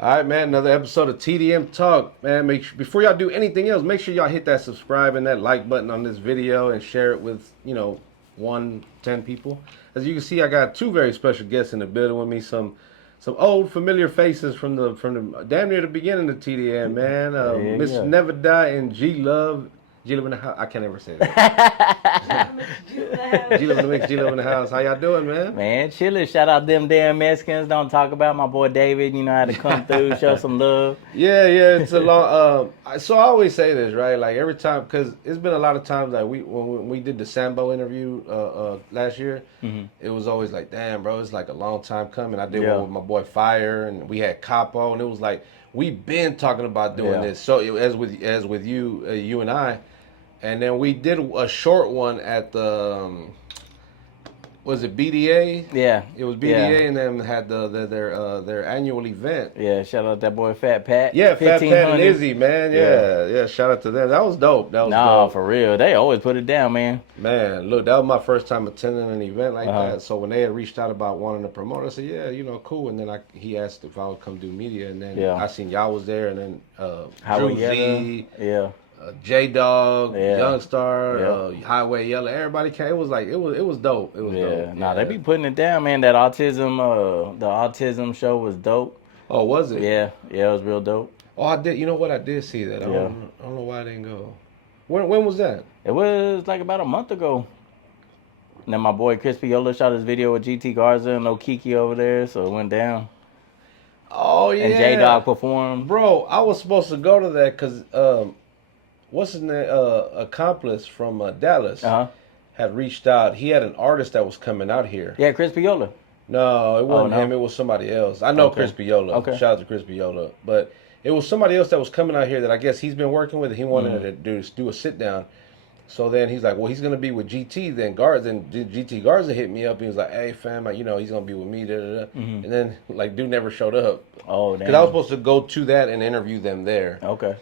All right, man. Another episode of TDM Talk, man. Before y'all do anything else, make sure y'all hit that subscribe and that like button on this video and share it with 10 people. As you can see, I got two very special guests in the building with me. Some old familiar faces from the damn near the beginning of TDM, man. Miss Yeah. Neva Die and G Love. G Love in the house. I can't ever say that. G Love in the mix. G Love in the house. How y'all doing, man? Man, chilling. Shout out them damn Mexicans. Don't talk about my boy David. You know how to come through, show some love. Yeah, it's a long. So I always say this, right? Like every time, because it's been a lot of times. Like when we did the Sambo interview last year, it was always like, damn, bro, it's like a long time coming. I did one with my boy Fire, and we had Capo, and it was like we've been talking about doing this. So as with you, you and I, and then we did a short one at the. Was it BDA? Yeah. It was BDA, and then had their annual event. Yeah, shout out that boy Fat Pat. Yeah, Fat Pat and Izzy, man. Yeah. Shout out to them. That was dope. That was dope. For real. They always put it down, man. Man, look, that was my first time attending an event like that. So when they had reached out about wanting to promote, I said, yeah, cool. And then he asked if I would come do media, and then I seen y'all was there, and then Drew Z, J-Dog, Youngstar, Highway Yellow, everybody came. It was dope. It was dope. Nah, they be putting it down, man. That the autism show was dope. Oh, was it? Yeah, it was real dope. Oh, I did. You know what? I did see that. I don't know why I didn't go. When was that? It was like about a month ago. And then my boy Crispy Yola shot his video with GT Garza and Okiki over there, so it went down. Oh, yeah. And J-Dog performed. Bro, I was supposed to go to that because what's his name? Accomplice from Dallas had reached out. He had an artist that was coming out here. Yeah, Crispy Yola. No, it wasn't him. It was somebody else. I know Crispy Yola. Okay. Shout out to Crispy Yola. But it was somebody else that was coming out here that I guess he's been working with. He wanted to do a sit down. So then he's like, well, he's gonna be with GT. Then GT Garza hit me up. He was like, hey fam, he's gonna be with me. And then like dude never showed up. Oh damn. Because I was supposed to go to that and interview them there. Okay.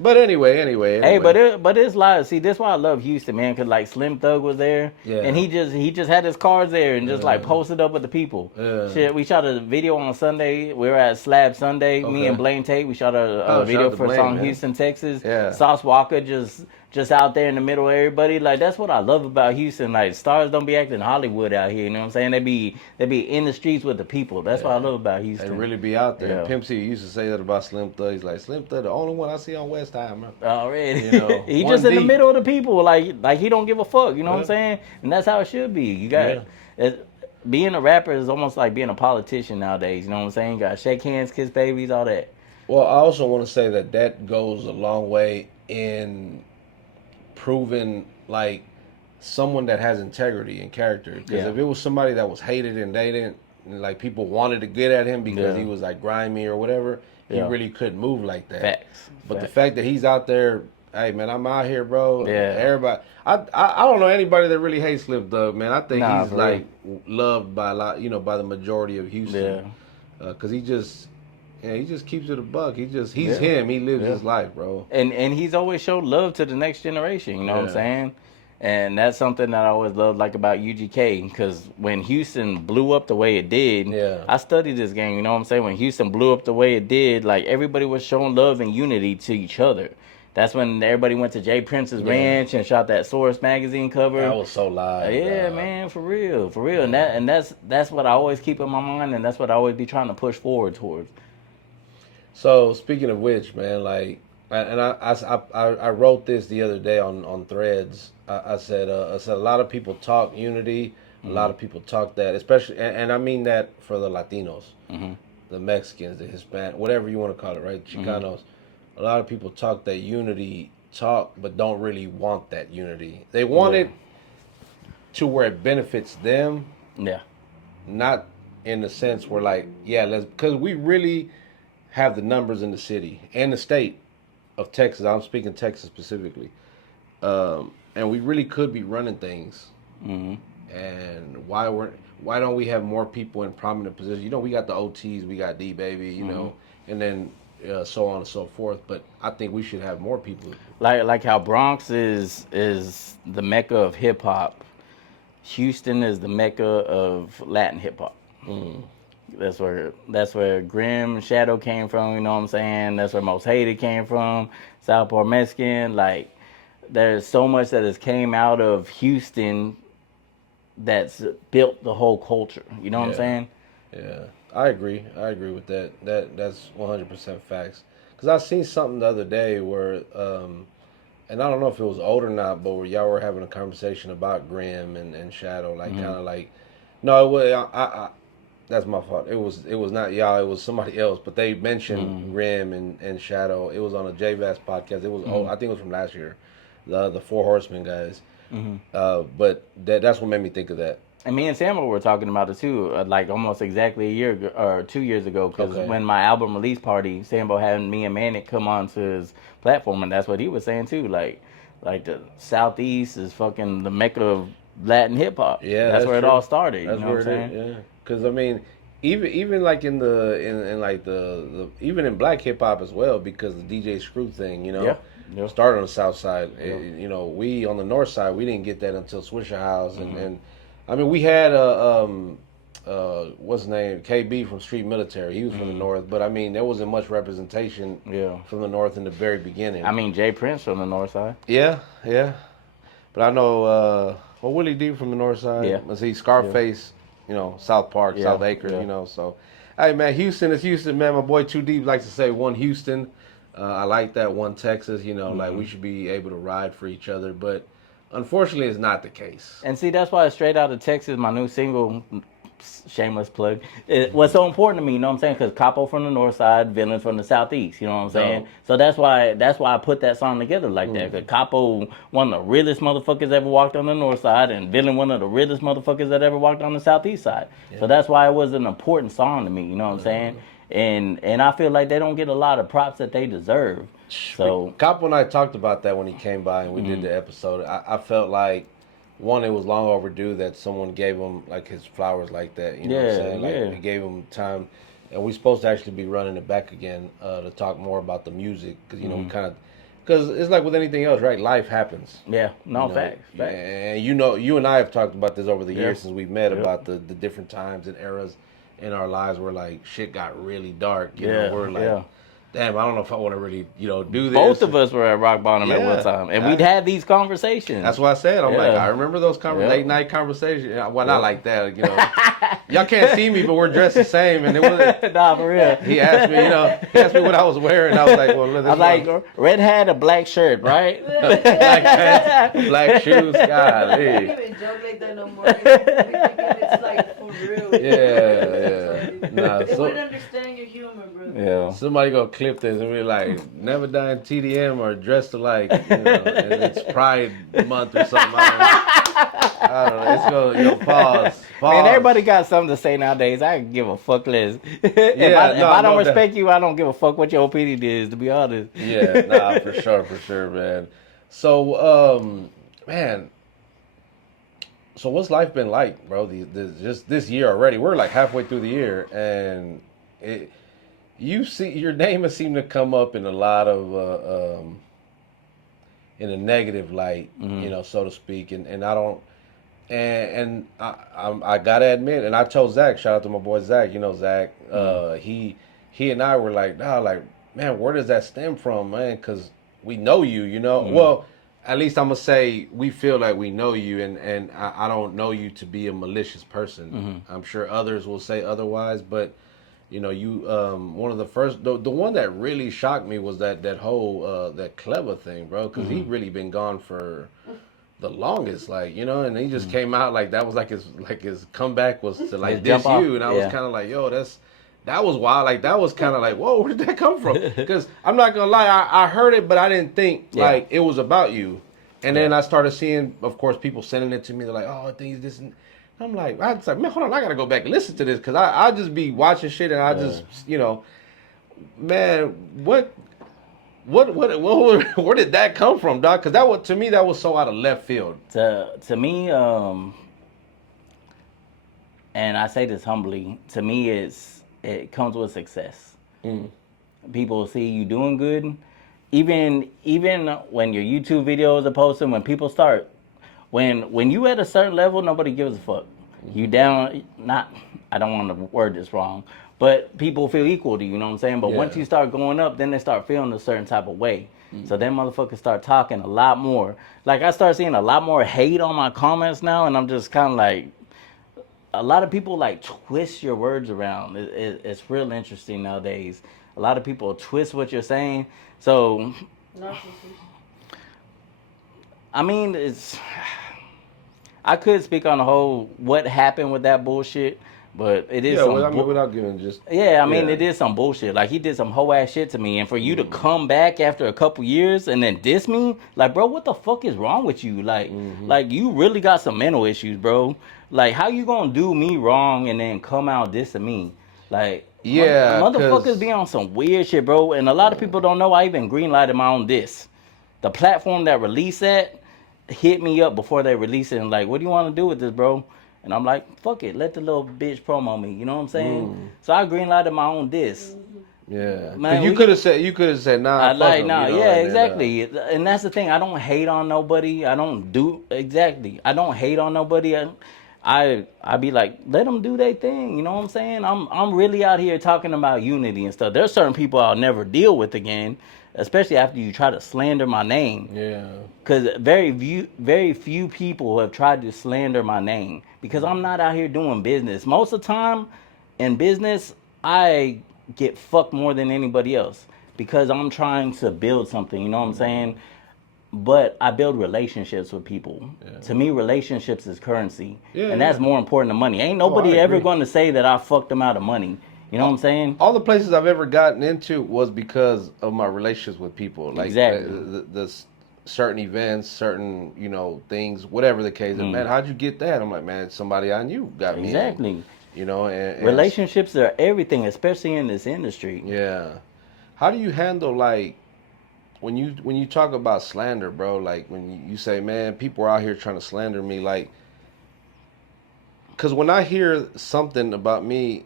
But anyway. Hey, but it's like, see, that's why I love Houston, man, because like Slim Thug was there, and he just had his cars there and just like posted up with the people. Shit, we shot a video on Sunday. We were at Slab Sunday. Me and Blaine Tate, we shot a video for a song Houston, Texas. Sauce Walker just out there in the middle of everybody. Like that's what I love about Houston. Like stars don't be acting Hollywood out here. You know what I'm saying? They be in the streets with the people. That's what I love about Houston. They really be out there. Pimp C used to say that about Slim Thug. He's like, Slim Thug, the only one I see on West Time. Already, he just in the middle of the people. Like he don't give a fuck. You know what I'm saying? And that's how it should be. You got being a rapper is almost like being a politician nowadays. You know what I'm saying? You got to shake hands, kiss babies, all that. Well, I also want to say that goes a long way in proving like someone that has integrity and character. Because if it was somebody that was hated and they didn't, like people wanted to get at him because he was like grimy or whatever, he really couldn't move like that. Facts. But the fact that he's out there, hey man, I'm out here, bro. Yeah. Everybody, I don't know anybody that really hates Slim Thug, man. I think he's like loved by a lot, by the majority of Houston. Because he just keeps it a buck. He's him. He lives his life, bro. And he's always showed love to the next generation. You know what I'm saying? And that's something that I always loved, like about UGK, because when Houston blew up the way it did, I studied this game. You know what I'm saying? When Houston blew up the way it did, like everybody was showing love and unity to each other. That's when everybody went to Jay Prince's ranch and shot that Source magazine cover. That was so live. Yeah, man, for real. And that's what I always keep in my mind, and that's what I always be trying to push forward towards. So speaking of which, man, like, and I wrote this the other day on Threads. I said a lot of people talk unity. A lot of people talk that, especially, and I mean that for the Latinos, the Mexicans, the Hispanic, whatever you want to call it, right? Chicanos. A lot of people talk that unity, but don't really want that unity. They want it to where it benefits them. Yeah. Not in the sense where like, because we really have the numbers in the city and the state of Texas. I'm speaking Texas specifically. And we really could be running things. And why don't we have more people in prominent positions? We got the OTs, we got D-Baby, and then so on and so forth. But I think we should have more people. Like how Bronx is the mecca of hip-hop. Houston is the mecca of Latin hip-hop. That's where Grim Shadow came from. You know what I'm saying? That's where Most Hated came from. Southport Mexican. Like, there's so much that has came out of Houston that's built the whole culture. You know what I'm saying? Yeah, I agree. I agree with that. That's 100% facts. Because I seen something the other day where, and I don't know if it was old or not, but where y'all were having a conversation about Grim and Shadow, like kind of like, no, it was, that's my fault. It was not y'all. It was somebody else. But they mentioned Grim and Shadow. It was on a JVAS podcast. It was old. I think it was from last year. The Four Horsemen guys. But that's what made me think of that. And me and Samuel were talking about it too, like almost exactly a year ago, or 2 years ago, because when my album release party, Samuel had me and Manic come onto his platform, and that's what he was saying too. Like the Southeast is fucking the mecca of Latin hip hop. Yeah, that's where true. It all started. That's you know where what I'm it saying? is. Yeah, because I mean, even like in like the even in black hip hop as well, because the DJ Screw thing, started on the South Side. We on the North Side, we didn't get that until Swisher House, and I mean we had what's his name, KB from Street Military. He was from the North, but I mean there wasn't much representation from the North in the very beginning. I mean Jay Prince from the North Side. Yeah. But I know Willie D from the North Side. Yeah. I see Scarface. South Park, South Acres, so. Hey, man, Houston is Houston, man. My boy Too Deep likes to say one Houston. I like that, one Texas, like we should be able to ride for each other. But unfortunately, it's not the case. And see, that's why Straight Outta Texas, my new single, shameless plug, it was so important to me, you know what I'm saying? Because Capo from the North Side, Villains from the Southeast, you know what I'm saying? So that's why I put that song together like that. Because Capo, one of the realest motherfuckers ever walked on the North Side, and Villain, one of the realest motherfuckers that ever walked on the Southeast side. Yeah. So that's why it was an important song to me, you know what I'm saying? And I feel like they don't get a lot of props that they deserve. So Capo and I talked about that when he came by and we did the episode. I felt like, one, it was long overdue that someone gave him like his flowers like that. You know what I'm saying? Like we gave him time, and we're supposed to actually be running it back again to talk more about the music because we kind of, because it's like with anything else, right? Life happens. Yeah, facts. And you and I have talked about this over the years since we've met about the different times and eras in our lives where like shit got really dark. You know, we're like. Damn, I don't know if I want to really, do this. Both of us were at rock bottom at one time, and we'd had these conversations. That's what I said. I'm like, I remember those late night conversations. Well, not like that, Y'all can't see me, but we're dressed the same, and it was nah, for real. He asked me, what I was wearing. I was like, well, look, I was like, red hat, a black shirt, right? Black pants, black shoes. Golly. I don't even joke like that no more. It's like for real. Yeah. Nah, they wouldn't understand your humor, bro. Yeah. Somebody gonna clip this and be like, Neva Die and TDM are dressed alike, and it's Pride Month or something. I don't know. It's gonna pause. Man, everybody got something to say nowadays. I can give a fuck less. If I don't respect you, I don't give a fuck what your opinion is, to be honest. Yeah, nah, for sure, man. So, man. So what's life been like, bro? Just this year already. We're like halfway through the year, and you see your name has seemed to come up in a lot of in a negative light, so to speak. And I don't, and I gotta admit, and I told Zach, shout out to my boy Zach. Zach. He and I were like, nah, like, man, where does that stem from, man? Because we know you, Well. At least I'm going to say we feel like we know you, and I don't know you to be a malicious person. I'm sure others will say otherwise, but, you one of the first, the one that really shocked me was that whole, that Kleva thing, bro, because he really been gone for the longest, like, and he just came out like that was like his comeback was to like diss you, and I was kind of like, yo, that was wild. Like, that was kind of like, whoa, where did that come from? Because I'm not going to lie, I heard it, but I didn't think, like, it was about you. And then I started seeing, of course, people sending it to me. They're like, oh, I think this. And I'm like, man, hold on, I got to go back and listen to this. Because I just be watching shit and I just, man, where did that come from, dog? Because to me, that was so out of left field. To me, and I say this humbly, to me, it comes with success. People see you doing good. Even when your YouTube videos are posted, when people start, when you at a certain level, nobody gives a fuck. You down, I don't want to word this wrong, but people feel equal to you, you know what I'm saying? But once you start going up, then they start feeling a certain type of way. So then motherfuckers start talking a lot more. Like, I start seeing a lot more hate on my comments now, and I'm just kind of like, a lot of people like twist your words around. It's real interesting nowadays. A lot of people twist what you're saying. So, I mean, I could speak on the whole what happened with that bullshit, but it is without giving just it is some bullshit. Like, he did some whole ass shit to me, and for you to come back after a couple years and then diss me, like, bro, what the fuck is wrong with you? Like, like, you really got some mental issues, bro. Like, how you gonna do me wrong and then come out dissing me? Like, motherfuckers be on some weird shit, bro. And a lot of people don't know I even greenlighted my own diss. The platform that released that hit me up before they released it and like, what do you want to do with this, bro? And I'm like, fuck it, let the little bitch promo me. You know what I'm saying? So I greenlighted my own diss. Yeah, man, you could have said nah. I like nah, you know, yeah, exactly. And that's the thing. I don't hate on nobody. I don't hate on nobody. I be like, let them do their thing. You know what I'm saying? I'm really out here talking about unity and stuff. There's certain people I'll never deal with again, especially after you try to slander my name. Yeah. Because very few people have tried to slander my name because I'm not out here doing business. Most of the time in business, I get fucked more than anybody else because I'm trying to build something. You know what I'm saying? But I build relationships with people. Yeah. To me, relationships is currency. Yeah, and that's more important than money. Ain't nobody ever going to say that I fucked them out of money. You know what I'm saying? All the places I've ever gotten into was because of my relationships with people. Like the certain events, certain, you know, things, whatever the case. And man, how'd you get that? I'm like, man, somebody I knew got me. Exactly. You know, and relationships are everything, especially in this industry. Yeah. How do you handle, like, when you talk about slander, bro, like when you say, man, people are out here trying to slander me, like, because when I hear something about me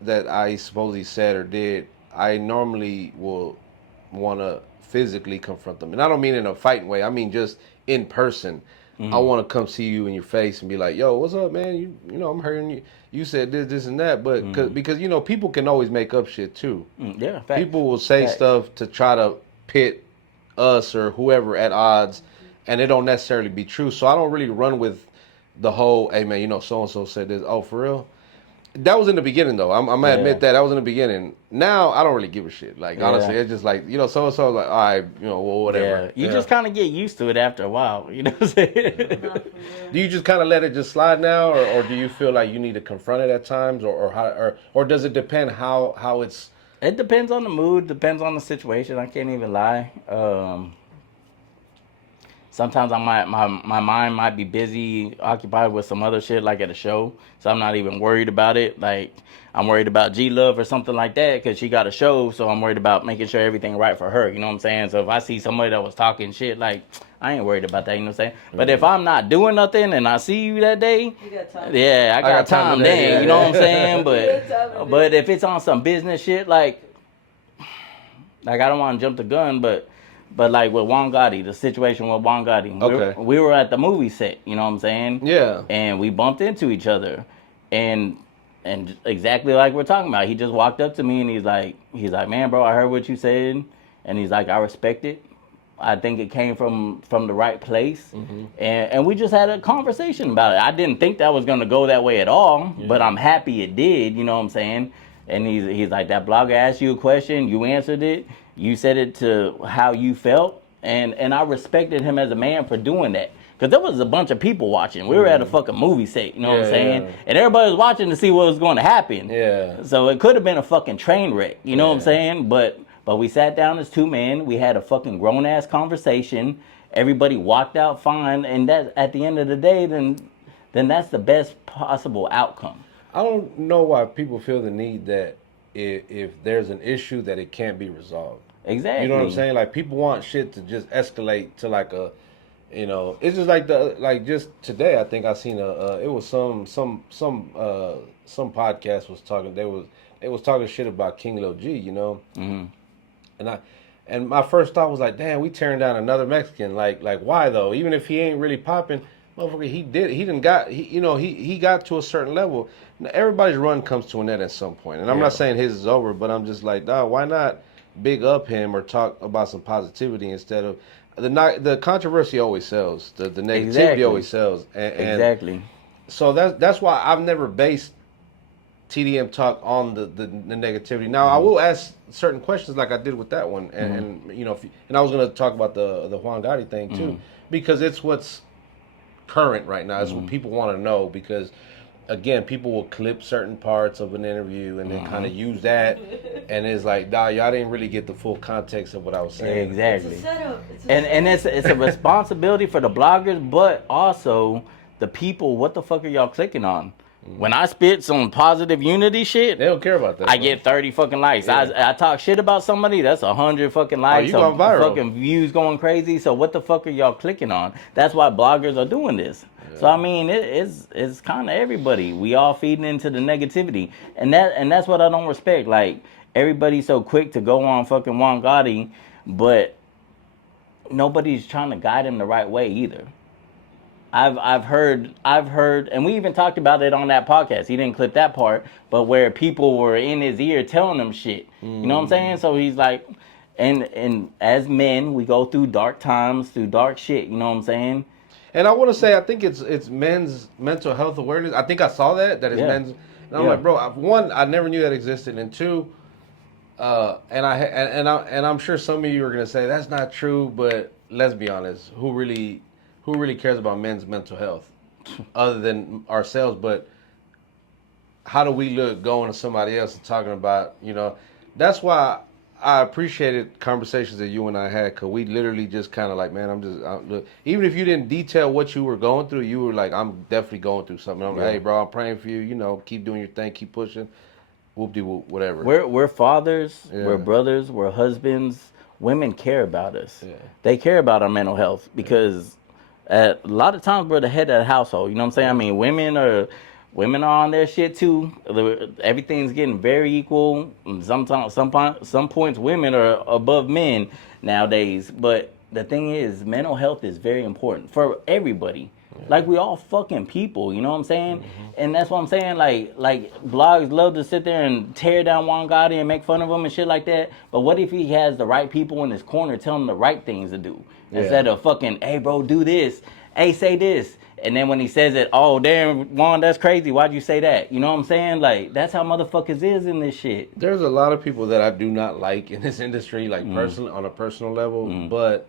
that I supposedly said or did, I normally will want to physically confront them. And I don't mean in a fighting way. I mean just in person. I want to come see you in your face and be like, yo, what's up, man? You know, I'm hearing you. You said this, and that. But because, you know, people can always make up shit, too. Yeah, facts. People will say stuff to try to pit us or whoever at odds, and it don't necessarily be true. So I don't really run with the whole, hey, man, you know, so-and-so said this. Oh, for real? That was in the beginning, though. I'm gonna admit that was in the beginning. Now I don't really give a shit. Like honestly, it's just like, you know, so and so, like, all right, you know, well, whatever. Yeah. You just kind of get used to it after a while. You know what I'm saying? Do you just kind of let it just slide now, or do you feel like you need to confront it at times, or does it depend how it's? It depends on the mood. Depends on the situation. I can't even lie. Sometimes my mind might be busy, occupied with some other shit, like at a show. So I'm not even worried about it. Like, I'm worried about G-Love or something like that because she got a show. So I'm worried about making sure everything right for her. You know what I'm saying? So if I see somebody that was talking shit, like, I ain't worried about that. You know what I'm saying? But if I'm not doing nothing and I see you that day, you got time. Yeah, I got time then. You know what I'm saying? But if it's on some business shit, like I don't want to jump the gun, but like with Juan Gotti, the situation with Juan Gotti, we were at the movie set, you know what I'm saying? Yeah. And we bumped into each other, and exactly like we're talking about, he just walked up to me and he's like, man, bro, I heard what you said, and he's like, I respect it. I think it came from the right place, and we just had a conversation about it. I didn't think that was gonna go that way at all, but I'm happy it did. You know what I'm saying? And he's like, that blogger asked you a question, you answered it. You said it to how you felt, and I respected him as a man for doing that. Because there was a bunch of people watching. We were at a fucking movie set, you know what I'm saying? Yeah. And everybody was watching to see what was going to happen. Yeah. So it could have been a fucking train wreck, you know what I'm saying? But we sat down as two men. We had a fucking grown-ass conversation. Everybody walked out fine. And that, at the end of the day, then that's the best possible outcome. I don't know why people feel the need that if there's an issue that it can't be resolved. Exactly. You know what I'm saying? Like, people want shit to just escalate to like a, you know, it's just like just today I think I seen it was some podcast was talking, they was talking shit about King Lil G, you know? And my first thought was like, damn, we tearing down another Mexican. Like why though? Even if he ain't really popping, motherfucker, he got to a certain level. Now, everybody's run comes to an end at some point, and I'm not saying his is over, but I'm just like, dog, why not big up him or talk about some positivity instead of the controversy always sells, the negativity always sells, and exactly. So that's why I've never based TDM Talk on the negativity. Now I will ask certain questions like I did with that one, and you know, and I was going to talk about the Juan Gotti thing too, because it's what's current right now. It's what people want to know, because again, people will clip certain parts of an interview and then kind of use that, and it's like, dawg, y'all didn't really get the full context of what I was saying. Exactly. It's a setup. And it's a responsibility for the bloggers, but also the people. What the fuck are y'all clicking on? When I spit some positive unity shit, they don't care about that. I get 30 fucking likes. Yeah. I talk shit about somebody, that's 100 fucking likes. You going viral. Fucking views going crazy. So what the fuck are y'all clicking on? That's why bloggers are doing this. Yeah. So I mean, it's kind of everybody. We all feeding into the negativity, and that's what I don't respect. Like, everybody's so quick to go on fucking Juan Gotti, but nobody's trying to guide him the right way either. I've heard, and we even talked about it on that podcast. He didn't clip that part, but where people were in his ear telling him shit. You know what I'm saying? So he's like, and as men, we go through dark times, through dark shit. You know what I'm saying? And I want to say, I think it's men's mental health awareness. I think I saw that it's men's. And I'm like, bro, one, I never knew that existed, and two, and I'm sure some of you are gonna say that's not true, but let's be honest, who really cares about men's mental health other than ourselves? But how do we look going to somebody else and talking about, you know? That's why I appreciated conversations that you and I had, because we literally just kind of like, man, look, even if you didn't detail what you were going through, you were like, I'm definitely going through something. I'm like, hey, bro, I'm praying for you. You know, keep doing your thing, keep pushing, whoop-de-whoop, whatever. We're fathers, we're brothers, we're husbands. Women care about us. Yeah. They care about our mental health, because a lot of times we're the head of the household. You know what I'm saying? I mean, women are on their shit too. Everything's getting very equal. Sometimes, some points, women are above men nowadays. But the thing is, mental health is very important for everybody. Yeah. Like, we all fucking people. You know what I'm saying? And that's what I'm saying. Like blogs love to sit there and tear down Juan Gotti and make fun of him and shit like that. But what if he has the right people in his corner telling him the right things to do? Instead of fucking, hey, bro, do this. Hey, say this. And then when he says it, oh, damn, Juan, that's crazy. Why'd you say that? You know what I'm saying? Like, that's how motherfuckers is in this shit. There's a lot of people that I do not like in this industry, like personally, on a personal level. But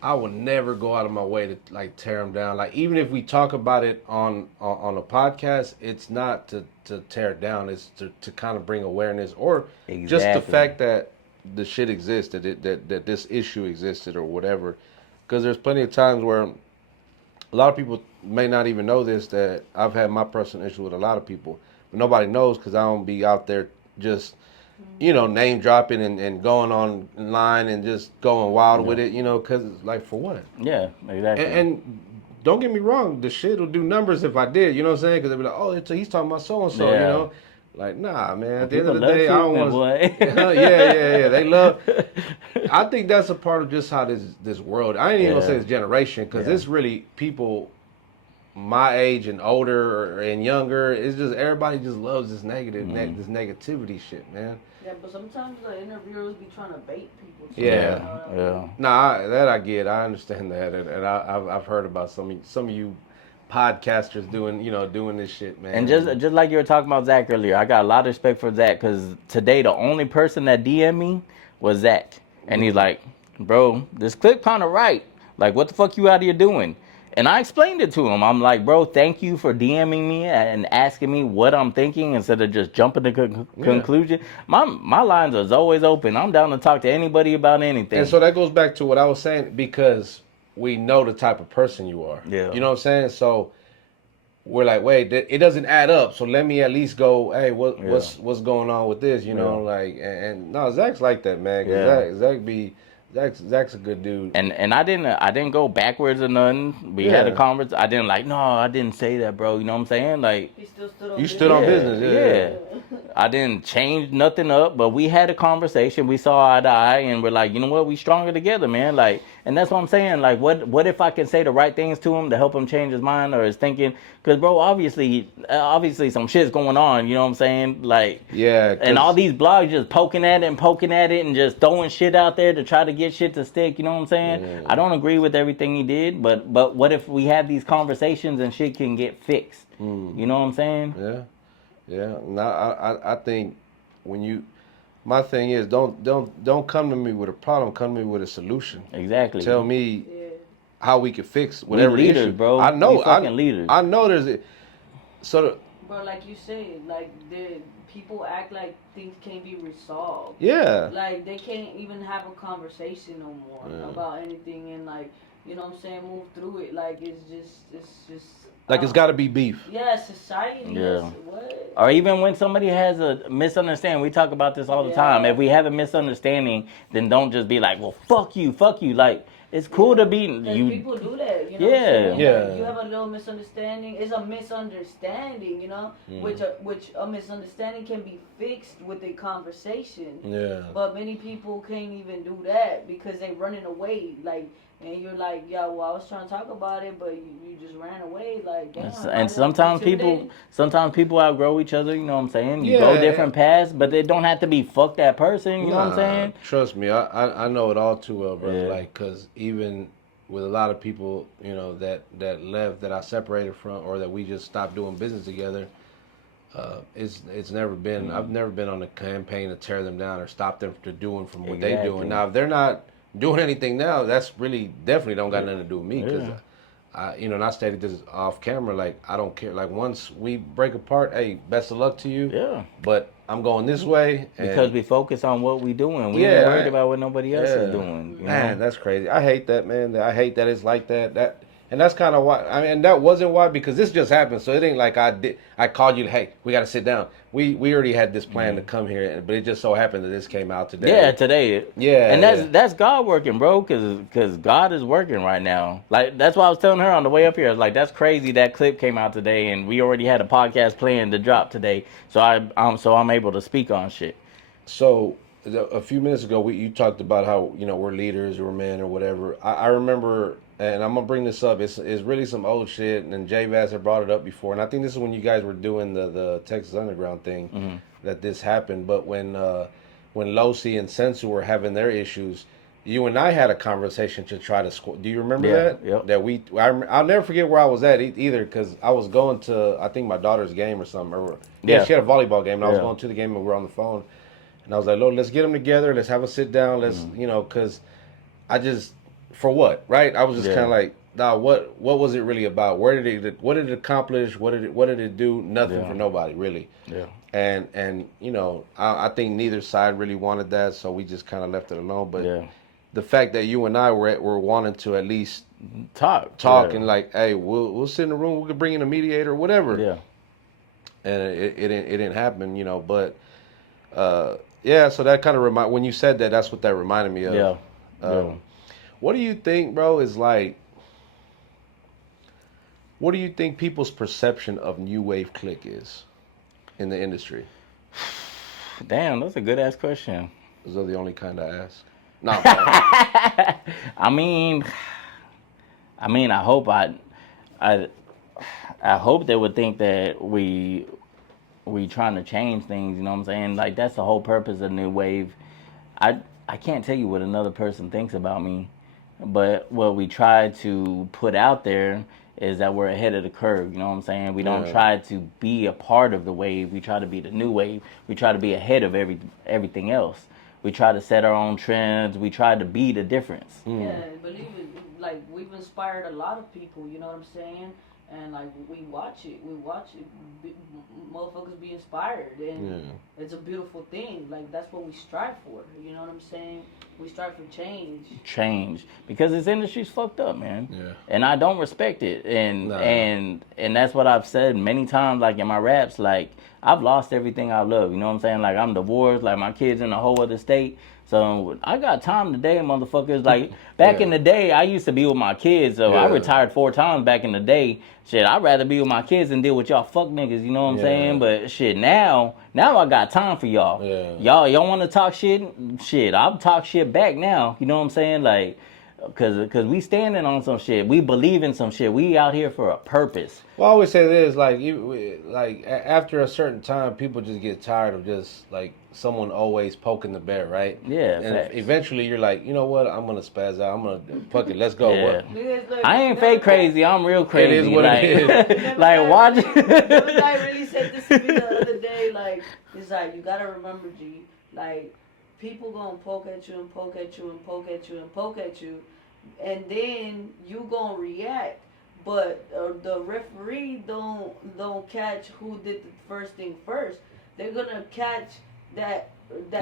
I would never go out of my way to, like, tear them down. Like, even if we talk about it on a podcast, it's not to tear it down. It's to kind of bring awareness, or just the fact that the shit exists, that this issue existed or whatever. Because there's plenty of times where a lot of people may not even know this, that I've had my personal issue with a lot of people, but nobody knows, because I don't be out there just, you know, name dropping and going online and just going wild with it, you know, because it's like, for what? Yeah, exactly. And don't get me wrong, the shit will do numbers if I did, you know what I'm saying? Because they'll be like, oh, he's talking about so-and-so, you know? Like, nah, man. At the end of the day, I don't want to. Yeah. They love. I think that's a part of just how this world. I ain't even gonna say this generation, because it's really people my age and older and younger. It's just everybody just loves this this negativity shit, man. Yeah, but sometimes the interviewers be trying to bait people too. Yeah. Nah, that I get. I understand that, and I've heard about some of you podcasters doing this shit, man. And just like you were talking about Zach earlier, I got a lot of respect for Zach, because today the only person that DM'd me was Zach, and he's like, bro, this clip kind of right. Like, what the fuck you out here doing? And I explained it to him. I'm like, bro, thank you for DMing me and asking me what I'm thinking instead of just jumping to conclusion. My lines are always open. I'm down to talk to anybody about anything. And so that goes back to what I was saying, because we know the type of person you are. Yeah. You know what I'm saying? So we're like, wait, it doesn't add up. So let me at least go, hey, what's going on with this? You know, like, and no, Zach's like that, man. Zach's a good dude. And I didn't go backwards or nothing. We had a conversation. I didn't say that, bro. You know what I'm saying? Like, he still stood on you stood on business. I didn't change nothing up, but we had a conversation. We saw eye to eye, and we're like, you know what? We stronger together, man. Like, and that's what I'm saying. Like, what if I can say the right things to him to help him change his mind or his thinking? Because, bro, obviously some shit's going on. You know what I'm saying? Like, yeah. And all these blogs just poking at it and just throwing shit out there to try to get shit to stick. You know what I'm saying? Yeah. I don't agree with everything he did, but what if we have these conversations and shit can get fixed? You know what I'm saying? Yeah. Yeah, no, I think my thing is don't come to me with a problem. Come to me with a solution. Exactly. Tell me how we can fix whatever leaders, issue. Bro. I know, leaders. I know there's Bro, like you say, like people act like things can't be resolved. Yeah. Like they can't even have a conversation no more about anything, and like, you know what I'm saying, move through it. Like it's just. Like it's got to be beef. Yeah, society. Yeah. What? Or even when somebody has a misunderstanding, we talk about this all the time. If we have a misunderstanding, then don't just be like, well, fuck you. Like, it's cool to be you. People do that, you know. What I'm saying? Yeah. Like, you have a little misunderstanding. It's a misunderstanding, you know, which a misunderstanding can be fixed with a conversation. Yeah. But many people can't even do that because they running away, like. And you're like, yeah, well, I was trying to talk about it, but you just ran away, like. Damn, and sometimes people outgrow each other. You know what I'm saying? You go different paths, but they don't have to be fuck that person. You know what I'm saying? Trust me, I know it all too well, brother. Yeah. Like, cause even with a lot of people, you know, that left, that I separated from, or that we just stopped doing business together. It's never been. I've never been on a campaign to tear them down or stop them from doing from what they doing. Now, if they're not doing anything now, that's really definitely don't got nothing to do with me, because you know, and I stated this off camera, like, I don't care. Like, once we break apart, hey, best of luck to you. Yeah. But I'm going this way. Because we focus on what we doing. We ain't worried about what nobody else is doing. You Man, know? that's crazy. I hate that, man. I hate that it's like that. And that's kind of why. I mean, that wasn't why, because this just happened. So it ain't like I called you. Hey, we got to sit down. We already had this plan to come here, but it just so happened that this came out today. Yeah, today. Yeah, and that's God working, bro. Because God is working right now. Like, that's why I was telling her on the way up here. I was like, that's crazy. That clip came out today, and we already had a podcast planned to drop today. So I'm able to speak on shit. So a few minutes ago, you talked about how, you know, we're leaders, we're men, or whatever. I remember. And I'm gonna bring this up. It's really some old shit, and J Bass had brought it up before. And I think this is when you guys were doing the Texas Underground thing that this happened. But when Losi and Sensu were having their issues, you and I had a conversation to try to do you remember that? Yep. That I'll never forget where I was at either, because I was going to, I think, my daughter's game or something. She had a volleyball game, and I was going to the game, and we were on the phone. And I was like, Lord, let's get them together. Let's have a sit down. Let's, you know, because for what, right? I was just kind of like, nah, what was it really about? What did it accomplish? What did it do? Nothing for nobody, really. Yeah. And you know, I think neither side really wanted that, so we just kind of left it alone. But the fact that you and I were wanting to at least talk and like, hey, we'll sit in the room, we could bring in a mediator or whatever. Yeah. And it didn't happen, you know. But so that kind of when you said that, that's what that reminded me of. Yeah. What do you think, bro, is like, what do you think people's perception of new wave click is in the industry? Damn, that's a good ass question. Those are the only kind I ask. No. I mean, I hope they would think that we trying to change things, you know what I'm saying? Like, that's the whole purpose of new wave. I can't tell you what another person thinks about me. But what we try to put out there is that we're ahead of the curve, you know what I'm saying? We don't try to be a part of the wave. We try to be the new wave. We try to be ahead of everything else. We try to set our own trends. We try to be the difference. Yeah, believe it. Like, we've inspired a lot of people, you know what I'm saying? And like, we watch it, motherfuckers be inspired, and it's a beautiful thing. Like, that's what we strive for, you know what I'm saying? We strive for change because this industry's fucked up, man. Yeah. And I don't respect it, and that's what I've said many times, like in my raps. Like, I've lost everything I love, you know what I'm saying? Like, I'm divorced, like my kids in a whole other state. So I got time today, motherfuckers. Like, back in the day, I used to be with my kids. So I retired 4 times back in the day. Shit, I'd rather be with my kids than deal with y'all fuck niggas, you know what I'm saying? But shit, now Now I got time for y'all. Yeah. Y'all want to talk shit? Shit, I'll talk shit back now. You know what I'm saying? Like, cause we standing on some shit. We believe in some shit. We out here for a purpose. Well, I always say this, like, after a certain time, people just get tired of just like someone always poking the bear, right? Yeah. And eventually, you're like, you know what? I'm gonna spaz out. I'm gonna fuck it. Let's go. Yeah. I ain't fake crazy. I'm real crazy. It is what it is. Like, watch. Neva Die really said this to me the other day. Like, it's like, you gotta remember, G. Like, people gonna poke at you and poke at you and poke at you and poke at you, and then you gonna react. But the referee don't catch who did the first thing first. They're gonna catch that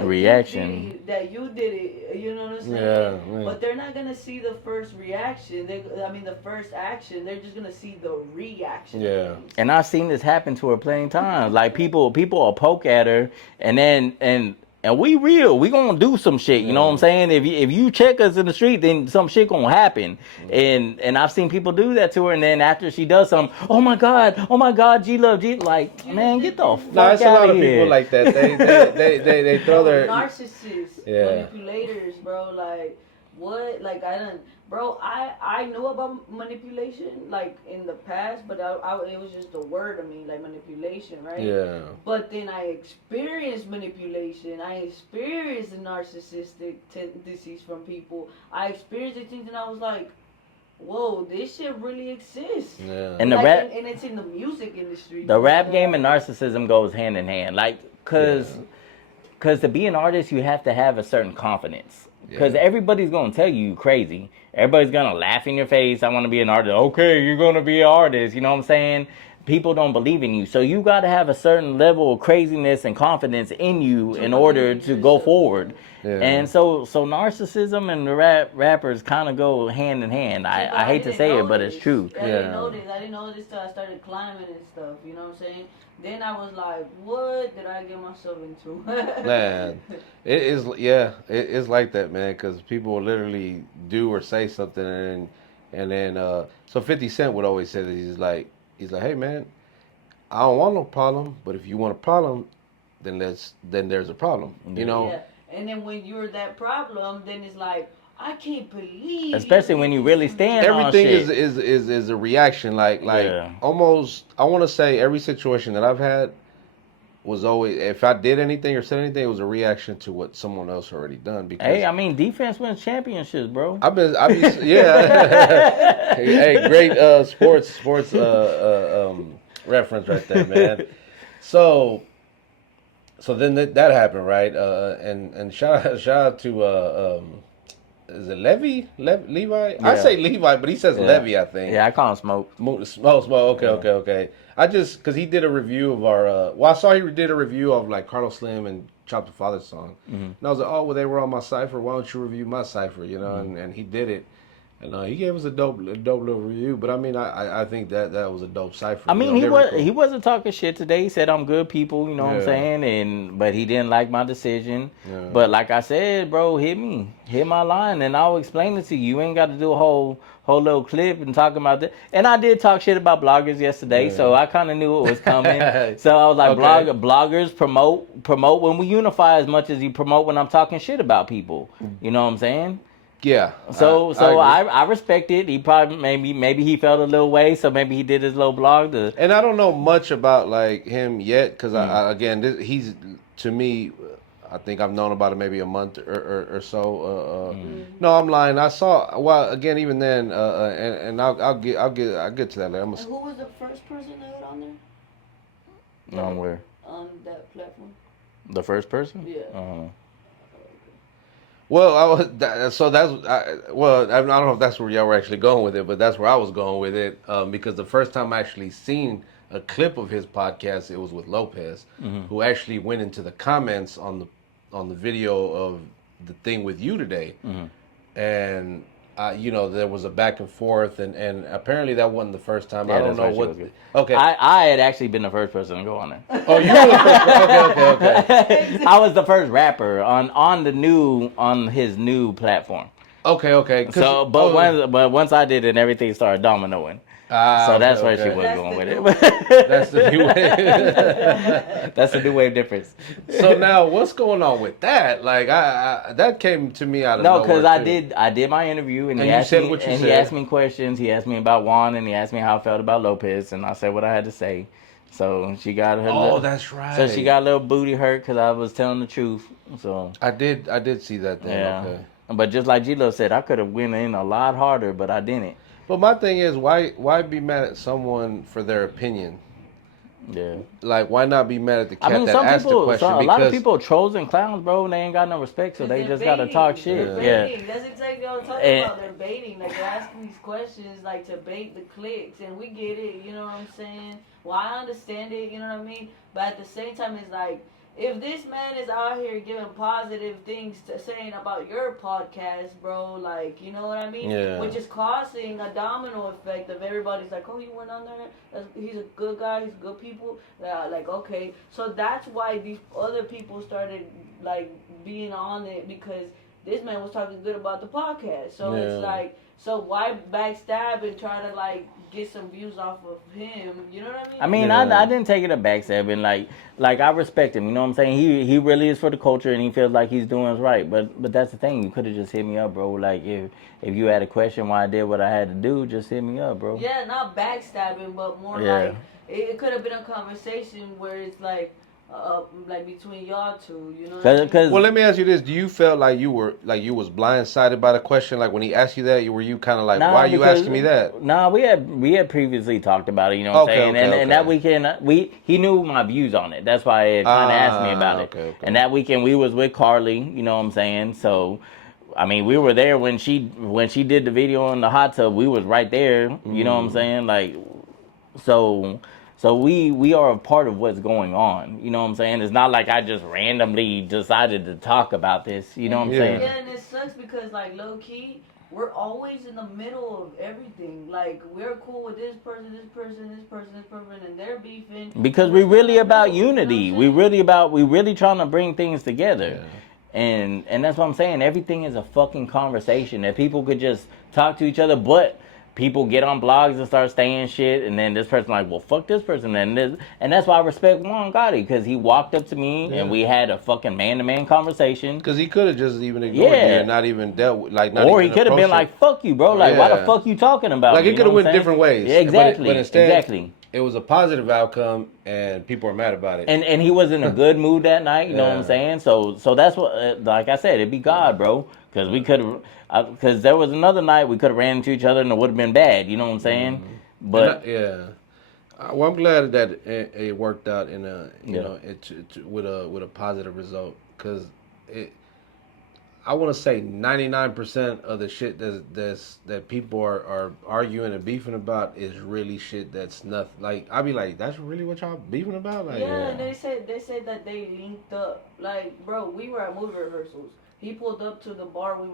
reaction that you did it. You know what I'm saying? Yeah. But they're not gonna see the first reaction. The first action. They're just gonna see the reaction. Yeah. And I've seen this happen to her plenty times. Like people will poke at her, and we real. We gonna do some shit. You know what I'm saying? If you check us in the street, then some shit gonna happen. And I've seen people do that to her, and then after she does something, oh my God, G love G. Like, man, get the fuck out of here. No, it's a lot of people like that. They throw their narcissists, manipulators, bro. Like, what? Like, I knew about manipulation, like, in the past, but it was just a word to me, like, manipulation, right? Yeah. But then I experienced manipulation. I experienced the narcissistic tendencies from people. I experienced the things, and I was like, whoa, this shit really exists. Yeah. And the like, rap, and it's in the music industry. the rap game and narcissism goes hand in hand. Like, cause to be an artist, you have to have a certain confidence. Because everybody's going to tell you crazy. Everybody's going to laugh in your face. I want to be an artist. Okay, you're going to be an artist. You know what I'm saying? People don't believe in you. So you got to have a certain level of craziness and confidence in you in order to go forward. Yeah. And so narcissism and the rappers kind of go hand in hand. I hate to say it, but it's true. I didn't know this till I started climbing and stuff. You know what I'm saying? Then I was like, what did I get myself into? Man, it's like that, man, because people will literally do or say something, and then so 50 Cent would always say that he's like, hey, man, I don't want no problem, but if you want a problem, then there's a problem, you know? Yeah. And then when you're that problem, then it's like, I can't believe. Especially when you really stand on shit. Everything is a reaction. Like almost, I want to say every situation that I've had was always, if I did anything or said anything, it was a reaction to what someone else already done. Because hey, I mean, defense wins championships, bro. I've been yeah. Hey, great sports reference right there, man. So then that happened, right? And shout out to is it Levi? Levi? Yeah. I say Levi, but he says Levy, I think. Yeah, I call him Smoke. Smoke. Okay. I just, because he did a review of our, I saw he did a review of like Carlos Slim and Chop the Father's song. Mm-hmm. And I was like, oh, well, they were on my cipher. Why don't you review my cipher? You know, and he did it. And he gave us a dope little review, but I mean, I think that was a dope cipher. I mean, he wasn't talking shit today. He said I'm good people, you know what I'm saying, but he didn't like my decision. Yeah. But like I said, bro, hit my line, and I'll explain it to you. You ain't got to do a whole little clip and talking about that. And I did talk shit about bloggers yesterday, so I kind of knew it was coming. So I was like, bloggers promote when we unify as much as you promote when I'm talking shit about people. You know what I'm saying? Yeah. So I respect it. He probably maybe he felt a little way, so maybe he did his little blog. And I don't know much about like him yet, because he's to me, I think I've known about him maybe a month or so. No, I'm lying. I saw again even then, and I'll get to that later. Who was the first person that got on there? On where? On that platform. The first person? Yeah. Well, I don't know if that's where y'all were actually going with it, but that's where I was going with it, because the first time I actually seen a clip of his podcast, it was with Lopez, who actually went into the comments on the video of the thing with you today, and there was a back and forth, and apparently that wasn't the first time. I don't know what. Okay, I had actually been the first person to go on there. Oh, you were the first. Okay. I was the first rapper on his new platform. Okay. So, but once I did it, everything started dominoing. So that's where she was going with it. That's the new wave. That's the new wave difference. So now, what's going on with that? Like, I that came to me out of nowhere. No, because I did my interview, and he asked me, he asked me questions. He asked me about Juan, and he asked me how I felt about Lopez, and I said what I had to say. So she got her. Oh, that's right. So she got a little booty hurt because I was telling the truth. So I did see that. Then. Yeah. Okay. But just like G-Lo said, I could have went in a lot harder, but I didn't. But my thing is, why be mad at someone for their opinion? Yeah. Like, why not be mad at the cat that asked the question? A lot of people trolls and clowns, bro, and they ain't got no respect, so they just gotta talk shit. Yeah. That's exactly what I'm talking about. They're baiting. Like, they're asking these questions, like, to bait the clicks, and we get it, you know what I'm saying? Well, I understand it, you know what I mean? But at the same time, it's like, if this man is out here giving positive things to saying about your podcast, bro, like, you know what I mean? Yeah. Which is causing a domino effect of everybody's like, oh, you went on there? He's a good guy, he's good people. Like, okay. So that's why these other people started, like, being on it, because this man was talking good about the podcast. So it's like, so why backstab and try to, like, get some views off of him? You know what I mean? I didn't take it a backstabbing. Like I respect him. You know what I'm saying? He really is for the culture, and he feels like he's doing right. But that's the thing. You could have just hit me up, bro. Like if you had a question why I did what I had to do, just hit me up, bro. Yeah, not backstabbing, but more like it could have been a conversation where it's like between y'all two, you know? Well, let me ask you this: do you feel like you was blindsided by the question? Like when he asked you that, were you kind of like, why are you asking me that? Nah, we had previously talked about it. You know what I'm saying? And that weekend, he knew my views on it. That's why he kind of asked me about it. Okay. And that weekend we was with Carly. You know what I'm saying? So. I mean, we were there when she did the video in the hot tub. We was right there. You know what I'm saying? Like, so we are a part of what's going on. You know what I'm saying? It's not like I just randomly decided to talk about this. You know what I'm saying? Yeah, and it sucks because, like, low key, we're always in the middle of everything. Like, we're cool with this person, and they're beefing. Because we're really about unity. You know we really trying to bring things together. Yeah. And that's what I'm saying. Everything is a fucking conversation that people could just talk to each other, but people get on blogs and start saying shit, and then this person like, well, fuck this person, and that's why I respect Juan Gotti, because he walked up to me and we had a fucking man-to-man conversation. Because he could have just even ignored you and not even dealt with, like, not or even he could have been like, fuck you, bro, like, why the fuck you talking about like, me? It could have went different ways. Yeah, exactly. But instead, it was a positive outcome, and people are mad about it. And he was in a good mood that night, you know what I'm saying? So that's what, like I said, it'd be God, bro. Because we could have, because there was another night we could have ran into each other and it would have been bad, you know what I'm saying? Mm-hmm. But well, I'm glad that it worked out in with a positive result, because I want to say 99% of the shit that people are arguing and beefing about is really shit that's nothing. Like, I'd be like, that's really what y'all beefing about? Like, and they said that they linked up. Like, bro, we were at movie rehearsals. He pulled up to the bar. We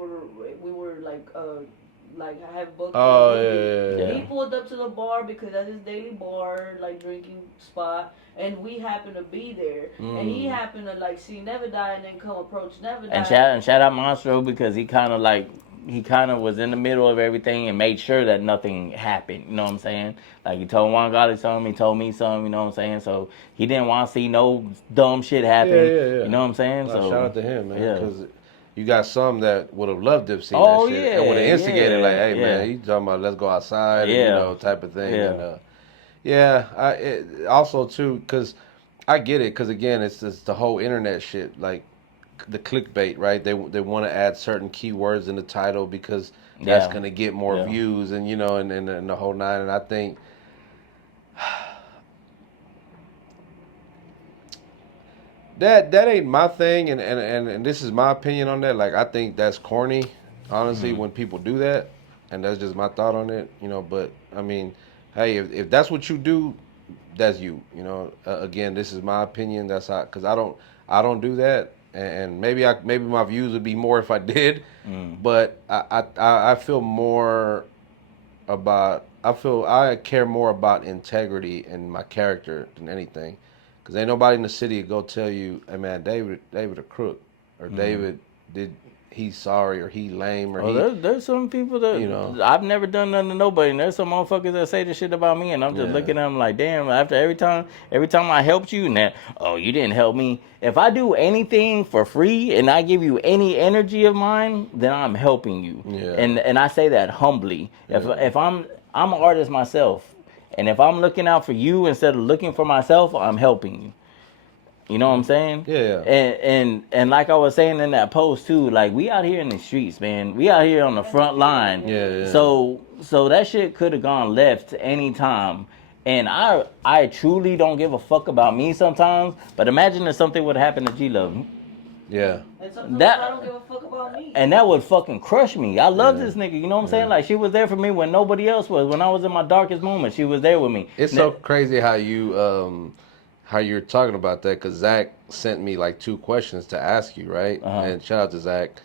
were like I have booked. He pulled up to the bar because that's his daily bar, like, drinking spot, and we happened to be there. And he happened to, like, see Neva Die and then come approach Neva Die. And shout out Monstro, because he kind of was in the middle of everything and made sure that nothing happened. You know what I'm saying? Like, he told Juan Gotti something, he told me something. You know what I'm saying? So he didn't want to see no dumb shit happen. Yeah. You know what I'm saying? So shout out to him, man. Because you got some that would have loved to have seen that shit. And would have instigated, like, hey, man, he talking about let's go outside, and, type of thing. And, also, too, because I get it, because, again, it's just the whole internet shit, like the clickbait, right? They want to add certain keywords in the title because that's going to get more views and, and the whole nine. And I think that ain't my thing, and this is my opinion on that. Like, I think that's corny, honestly, when people do that, and that's just my thought on it, But I mean, hey, if that's what you do, that's you, Again, this is my opinion. That's how, because I don't do that, and maybe my views would be more if I did, but I feel more about I care more about integrity and my character than anything. Because ain't nobody in the city go tell you, hey, man, David a crook, or David did he's sorry or he lame or there's some people that, you know, I've never done nothing to nobody, and there's some motherfuckers that say this shit about me, and I'm just looking at them like, damn, after every time I helped you, and that, oh, you didn't help me. If I do anything for free and I give you any energy of mine, then I'm helping you. Yeah. And I say that humbly. If I'm an artist myself, and if I'm looking out for you instead of looking for myself, I'm helping you. You know what I'm saying? Yeah. And like I was saying in that post too, like we out here in the streets, man. We out here on the front line. Yeah. So that shit could have gone left any time. And I truly don't give a fuck about me sometimes. But imagine if something would happen to G Love. Yeah. And sometimes I don't give a fuck about me. And that would fucking crush me. I love this nigga. You know what I'm saying? Like she was there for me when nobody else was. When I was in my darkest moment, she was there with me. It's so crazy how you're talking about that, because Zach sent me like 2 questions to ask you, right? And shout out to Zach.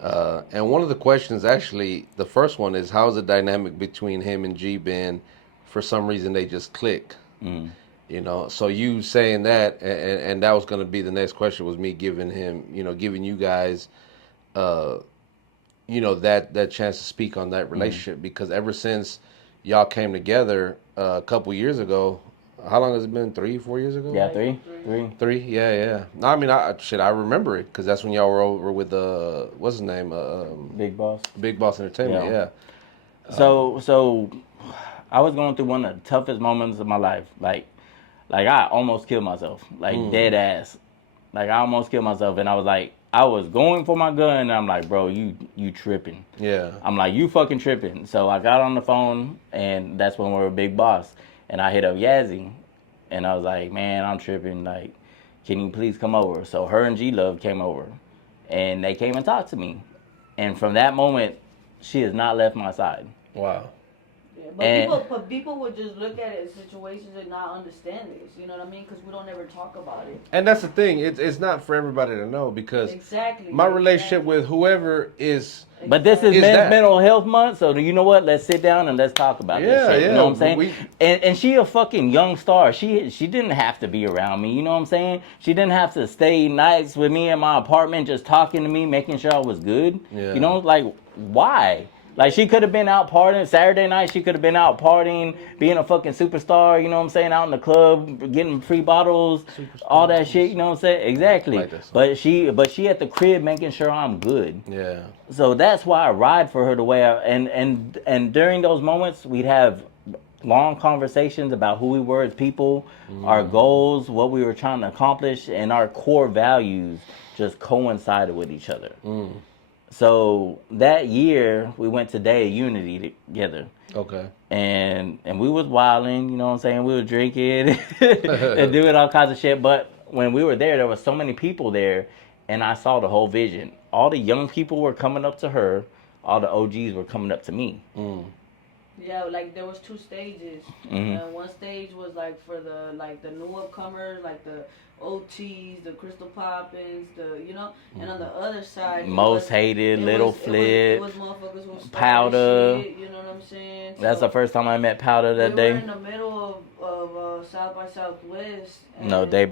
And one of the questions, actually, the first one is, how's the dynamic between him and G been? For some reason, they just click. You know, so you saying that, and that was going to be the next question, was me giving you guys, that chance to speak on that relationship, because ever since y'all came together a couple years ago. How long has it been? 3-4 years ago? Yeah, three. Yeah. No, I mean, I remember it, because that's when y'all were over with what's his name? Big Boss. Big Boss Entertainment. Yeah. So I was going through one of the toughest moments of my life. Like I almost killed myself. Like dead ass. Like I almost killed myself, and I was like, I was going for my gun, and I'm like, bro, you tripping. Yeah. I'm like, you fucking tripping. So I got on the phone, and that's when we were Big Boss. And I hit up Yazzie, and I was like, man, I'm tripping. Like, can you please come over? So her and G-Love came over, and they came and talked to me. And from that moment, she has not left my side. Wow. Yeah, but people would just look at it in situations and not understand this. You know what I mean? Because we don't ever talk about it. And that's the thing. It's not for everybody to know, because my relationship with whoever is... But this is Men's Mental Health Month, so you know what? Let's sit down and let's talk about this shit. You know what I'm saying? And she a fucking young star. She didn't have to be around me. You know what I'm saying? She didn't have to stay nights with me in my apartment, just talking to me, making sure I was good. Yeah. You know, like, why? Like, she could have been out partying Saturday night. She could have been out partying, being a fucking superstar, you know what I'm saying, out in the club, getting free bottles, all that shit, you know what I'm saying? Exactly. Like but she at the crib making sure I'm good. Yeah. So that's why I ride for her the way and during those moments, we'd have long conversations about who we were as people, our goals, what we were trying to accomplish, and our core values just coincided with each other. So that year we went to Day of Unity together. Okay. And we was wilding, you know what I'm saying? We were drinking and doing all kinds of shit. But when we were there was so many people there, and I saw the whole vision. All the young people were coming up to her. All the OGs were coming up to me. Yeah, like there was 2 stages. One stage was like for the new upcomers, like the OTs, the Crystal Poppins, and on the other side, Most Hated, Little Flip, it was motherfuckers who Powder. Shit, you know what I'm saying? That's the first time I met Powder that day. We were in the middle of South by Southwest. No, Day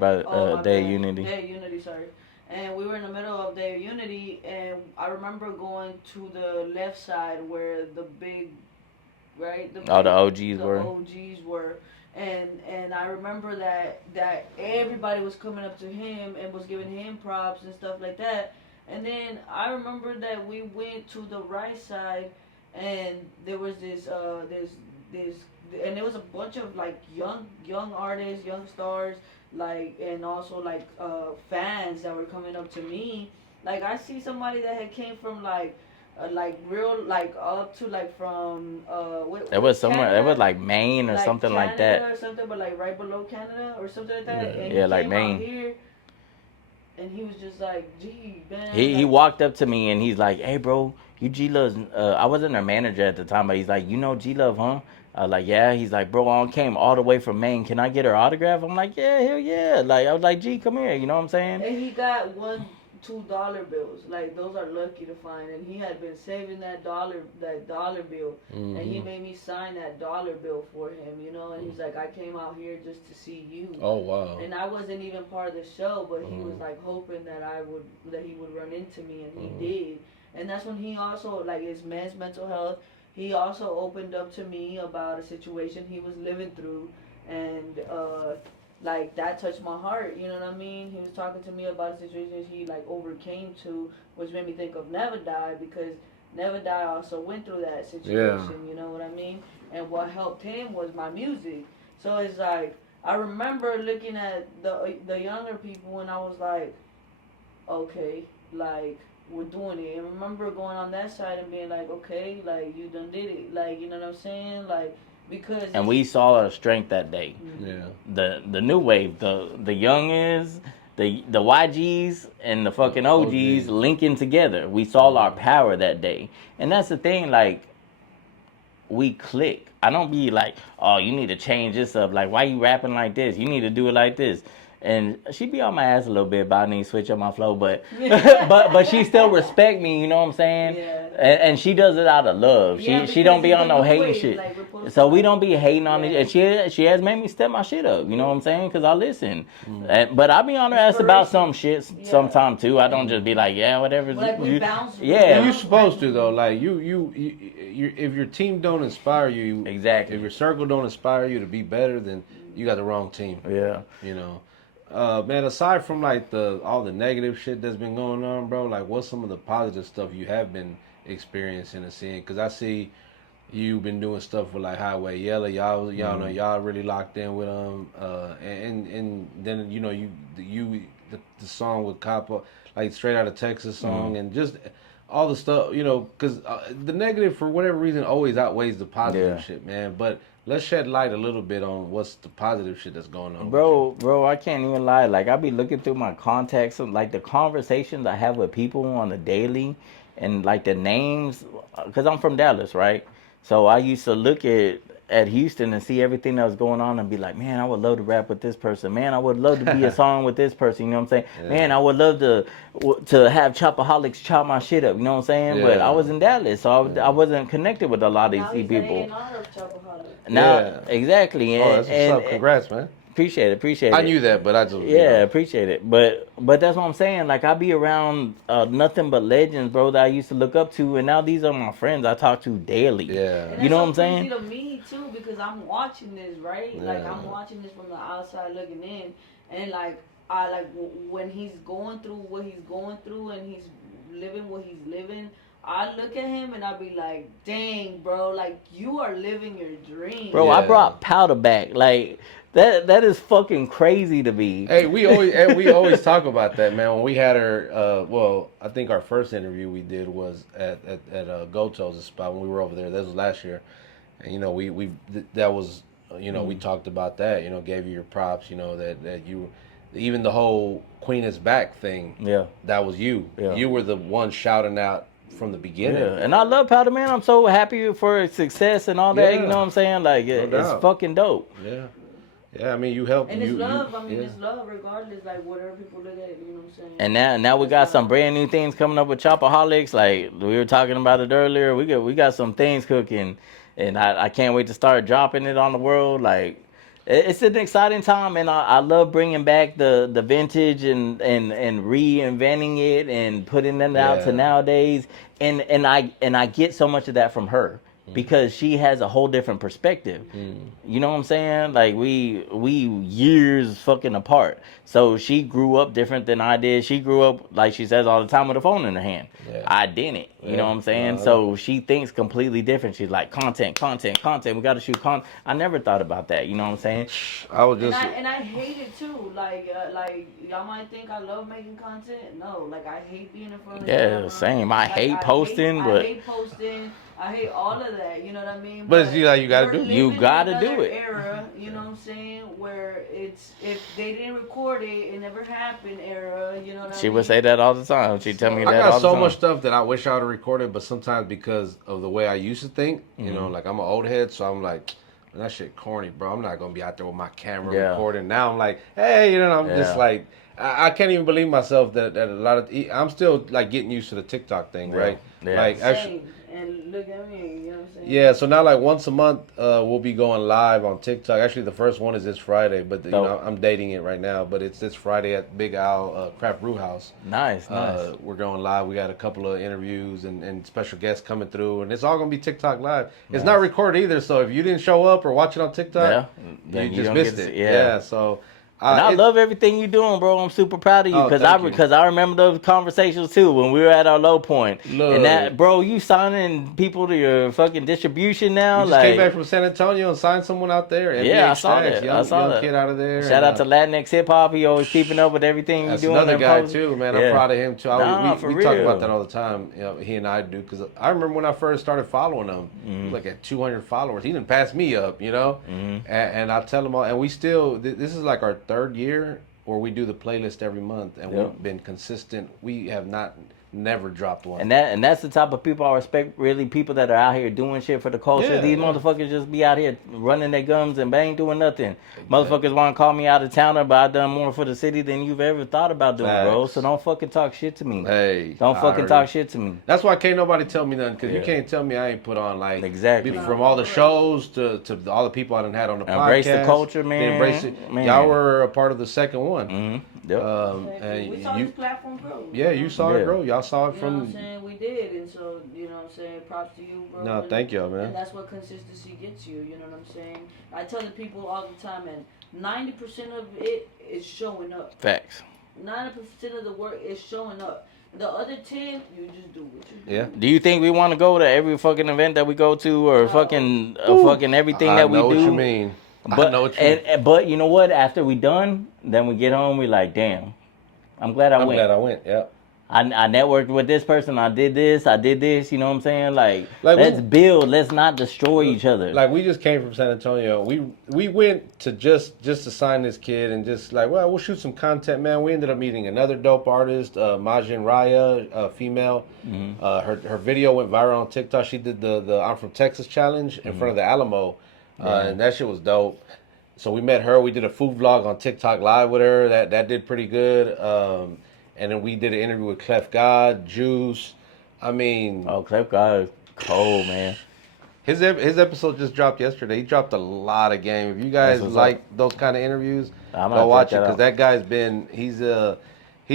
Unity. Day Unity, sorry. And we were in the middle of Day Unity, and I remember going to the left side where the big, right? The OGs were. OGs were. And I remember that everybody was coming up to him and was giving him props and stuff like that. And then I remember that we went to the right side, and there was this and there was a bunch of like young artists, young stars, like, and also like fans that were coming up to me. Like, I see somebody that had came from real, like up to like from it was somewhere. Canada, it was like Maine or something Canada like that. Or something, but like right below Canada or something like that. And yeah, like Maine. Here, and he was just like, "Gee, man." He walked up to me and he's like, "Hey, bro, you G-Love's." I wasn't their manager at the time, but he's like, "You know G-Love, huh?" I was like, "Yeah." He's like, "Bro, I came all the way from Maine. Can I get her autograph?" I'm like, "Yeah, hell yeah." Like, I was like, "G, come here." You know what I'm saying? And he got 1, $2 bills. Like, those are lucky to find. And he had been saving that dollar bill. And he made me sign that dollar bill for him, you know. And he's like, I came out here just to see you. Oh, wow. And I wasn't even part of the show, but he was like hoping that he would run into me, and he did. And that's when he also, like, his man's mental health, he also opened up to me about a situation he was living through, and like, that touched my heart, you know what I mean? He was talking to me about a situation he, like, overcame to, which made me think of Neva Die, because Neva Die also went through that situation, you know what I mean? And what helped him was my music. So it's like, I remember looking at the younger people, and I was like, okay, like, we're doing it. And I remember going on that side and being like, okay, like, you done did it. Like, you know what I'm saying? Like, because... And we saw our strength that day. Yeah. The new wave, the youngins, the YGs, and the fucking OGs linking together. We saw our power that day. And that's the thing, like, we click. I don't be like, oh, you need to change this up. Like, why you rapping like this? You need to do it like this. And she be on my ass a little bit about I need to switch up my flow, but but she still respect me, you know what I'm saying? Yeah. And she does it out of love. She don't be on no hating shit. Like, so we don't be hating on it. And she has made me step my shit up, you know what I'm saying? Because I listen. But I be on her ass about some shit sometime too. I don't just be like, yeah, whatever. Like, we bounce. Yeah. You're supposed to, though. Like, you if your team don't inspire you, exactly. If your circle don't inspire you to be better, then you got the wrong team. Yeah. You know. Man, aside from like all the negative shit that's been going on, bro, like, what's some of the positive stuff you have been experiencing and seeing? Because I see you've been doing stuff with like Highway Yella, y'all know y'all really locked in with them, and then you know the song with Coppa, like Straight Outta Texas song, and just all the stuff, you know, because the negative for whatever reason always outweighs the positive shit, man. But let's shed light a little bit on what's the positive shit that's going on. Bro, I can't even lie. Like, I be looking through my contacts, like the conversations I have with people on a daily, and like the names, because I'm from Dallas, right? So I used to look at Houston and see everything that was going on and be like, man, I would love to rap with this person. Man, I would love to be a song with this person. You know what I'm saying? Yeah. Man, I would love to have Choppaholix chop my shit up. You know what I'm saying? Yeah. But I was in Dallas, so I wasn't connected with a lot of these people. Now, exactly. Oh, that's what's up. Congrats, man. Appreciate it. I knew that, but I just... appreciate it. But that's what I'm saying. Like, I be around nothing but legends, bro, that I used to look up to, and now these are my friends I talk to daily. Yeah. You know what I'm saying? To me, too, because I'm watching this, right? Yeah. Like, I'm watching this from the outside looking in, and, like, when he's going through what he's going through and he's living what he's living, I look at him and I be like, dang, bro, like, you are living your dream. Bro, I brought powder back. Like, that is fucking crazy to me. Hey, we always talk about that, man. When we had her, well, I think our first interview we did was at Goto's spot when we were over there. That was last year. And, you know, that was, you know, we talked about that, you know, gave you your props, you know, that you, even the whole Queen is Back thing. Yeah. That was you. Yeah. You were the one shouting out from the beginning. Yeah, and I love Powder Man. I'm so happy for his success and all that. You know what I'm saying? Like, it's fucking dope. Yeah. Yeah, I mean, you helped. And it's love. I mean, it's love regardless, like, whatever people look at it, you know what I'm saying? And now we got some brand new things coming up with Choppaholix. Like, we were talking about it earlier. We got some things cooking, and I can't wait to start dropping it on the world. Like, it's an exciting time, and I love bringing back the vintage and reinventing it and putting it out to nowadays. And I get so much of that from her. Because she has a whole different perspective. You know what I'm saying? Like, we years fucking apart. So she grew up different than I did. She grew up, like she says all the time, with a phone in her hand. Yeah. I didn't. You know what I'm saying? So she thinks completely different. She's like, content. We got to shoot content. I never thought about that. You know what I'm saying? I was just... And I hate it, too. Like, y'all might think I love making content. No, like, I hate being in front of the camera. Same. I hate posting, but... I hate posting. I hate all of that, you know what I mean? But it's like you gotta do it. You gotta do it. Era, you know what I'm saying? Where it's, if they didn't record it, it never happened era, you know what I mean? She would say that all the time. She'd tell me that all the time. I got so much stuff that I wish I would have recorded, but sometimes because of the way I used to think, you know, like, I'm an old head, so I'm like, that shit corny, bro. I'm not gonna be out there with my camera recording. Now I'm like, hey, you know, I'm just like, I can't even believe myself that a lot of I'm still like getting used to the TikTok thing, right? Yeah. Like actually, and look at me, you know what I'm saying? Yeah, so now like once a month, we'll be going live on TikTok. Actually, the first one is this Friday, but you know I'm dating it right now. But it's this Friday at Big Al Craft Brew House. Nice. We're going live. We got a couple of interviews and special guests coming through, and it's all gonna be TikTok live. It's not recorded either, so if you didn't show up or watch it on TikTok, you just missed it. Yeah, so. And I love everything you're doing, bro. I'm super proud of you because I remember those conversations too when we were at our low point. Look, and that, bro, you signing people to your fucking distribution now. We just came back from San Antonio and signed someone out there. NBA I saw that. Young kid out of there. Shout out to Latinx hip hop. He always keeping up with everything you're doing. That's another guy too, man. I'm proud of him too. We talk about that all the time. You know, he and I do because I remember when I first started following him, he was like at 200 followers. He didn't pass me up, you know. And I tell him all, and we still. This is like our third year. Or we do the playlist every month, and we've been consistent. We have never dropped one. And that's the type of people I respect. Really, people that are out here doing shit for the culture. These motherfuckers just be out here running their gums and they ain't doing nothing. Motherfuckers want to call me out of towner, but I done more for the city than you've ever thought about doing, bro. So don't fucking talk shit to me. Hey, don't fucking talk shit to me. That's why can't nobody tell me nothing because you can't tell me I ain't put on like from all the shows to all the people I done had on the podcast. Embrace the culture, man. Embrace it. Man. Y'all were a part of the second one. Yep. And we saw this platform grow. Yeah, you saw it grow. Y'all saw it you from. Know what I'm saying? We did, and so you know what I'm saying. Props to you, bro. No, thank y'all, man. And that's what consistency gets you. You know what I'm saying? I tell the people all the time, and 90% of it is showing up. Facts. 90% of the work is showing up. The other 10, you just do what you do. Yeah. Do you think we want to go to every fucking event that we go to, or fucking everything that we do? I know what you mean. But you know what? After we done, then we get home. We like, damn. I'm glad I went. Yeah. I networked with this person. I did this. You know what I'm saying? Like let's build. Let's not destroy each other. Like we just came from San Antonio. We went to just to sign this kid and just like, well, we'll shoot some content, man. We ended up meeting another dope artist, Majin Raya, female. Her video went viral on TikTok. She did the I'm from Texas challenge in front of the Alamo. And that shit was dope. So we met her. We did a food vlog on TikTok live with her. That did pretty good. And then we did an interview with Clef God, Juice. I mean, Clef God is cold, man. His episode just dropped yesterday. He dropped a lot of game. If you guys like those kind of interviews, go watch it because that guy's been he's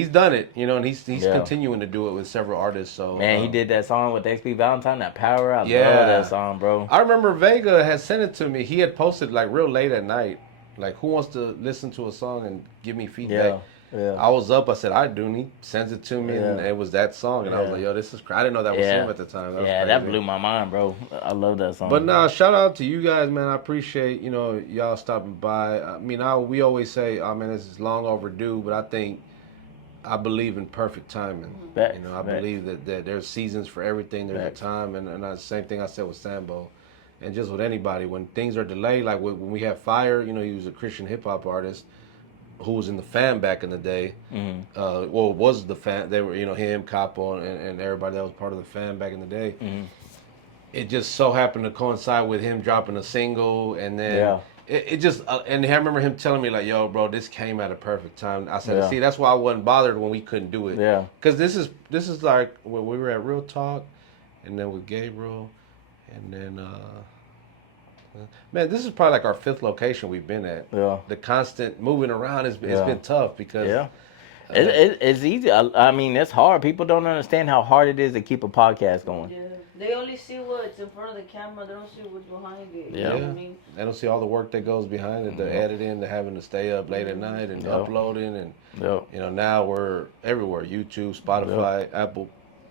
done it, you know, and he's continuing to do it with several artists. So man, he did that song with XP Valentine, that Power. I love that song, bro. I remember Vega had sent it to me. He had posted like real late at night, like who wants to listen to a song and give me feedback. Yeah. I was up. I said I do. And he sends it to me, and it was that song. And I was like, "Yo, this is crazy." I didn't know that was him at the time. That blew my mind, bro. I love that song. But nah, shout out to you guys, man. I appreciate y'all stopping by. I mean, we always say, "Oh man, this is long overdue," but I believe in perfect timing. I believe that there's seasons for everything. There's a time, and the same thing I said with Sambo, and just with anybody. When things are delayed, like when we have Fire, he was a Christian hip hop artist who was in the Fam back in the day. Was the Fam? They were, him, Capo, and everybody that was part of the Fam back in the day. It just so happened to coincide with him dropping a single, and then. It just, and I remember him telling me like, "Yo, bro, this came at a perfect time." I said, "See, that's why I wasn't bothered when we couldn't do it." Yeah. Because this is like when we were at Real Talk, and then with Gabriel, and then, man, this is probably like our 5th location we've been at. Yeah. The constant moving around it's been tough because. It's easy. I mean, it's hard. People don't understand how hard it is to keep a podcast going. Yeah. They only see what's in front of the camera. They don't see what's behind it. You know what I mean? They don't see all the work that goes behind it, the editing, the having to stay up late at night and uploading. And now we're everywhere. YouTube, Spotify, Apple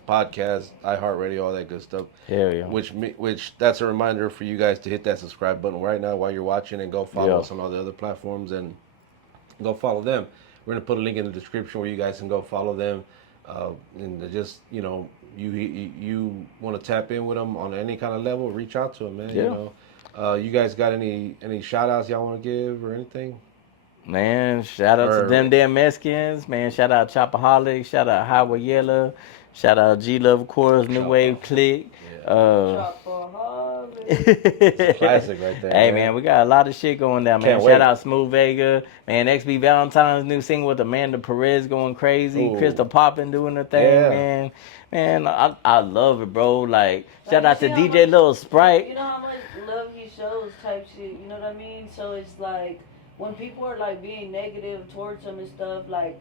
Podcasts, iHeartRadio, all that good stuff. Yeah. Which that's a reminder for you guys to hit that subscribe button right now while you're watching and go follow us on all the other platforms and go follow them. We're going to put a link in the description where you guys can go follow them. And just, you want to tap in with them on any kind of level, reach out to them, man. Yeah. You guys got any shout outs y'all want to give or anything? Man, shout out to ThemDamnMexicans. Man, shout out Choppaholix. Shout out Highway Yellow. Shout out G Love, of course. New Wave Click. Choppaholix. man. Classic right there. Hey, man, we got a lot of shit going down, man. Shout out Smooth Vega. Man, XB Valentine's new single with Amanda Perez going crazy. Ooh. Krista Poppin doing her thing, man. Man, I love it, bro. Like shout out to DJ Lil Sprite. You know how much love he shows type shit. You know what I mean? So it's like when people are like being negative towards him and stuff, like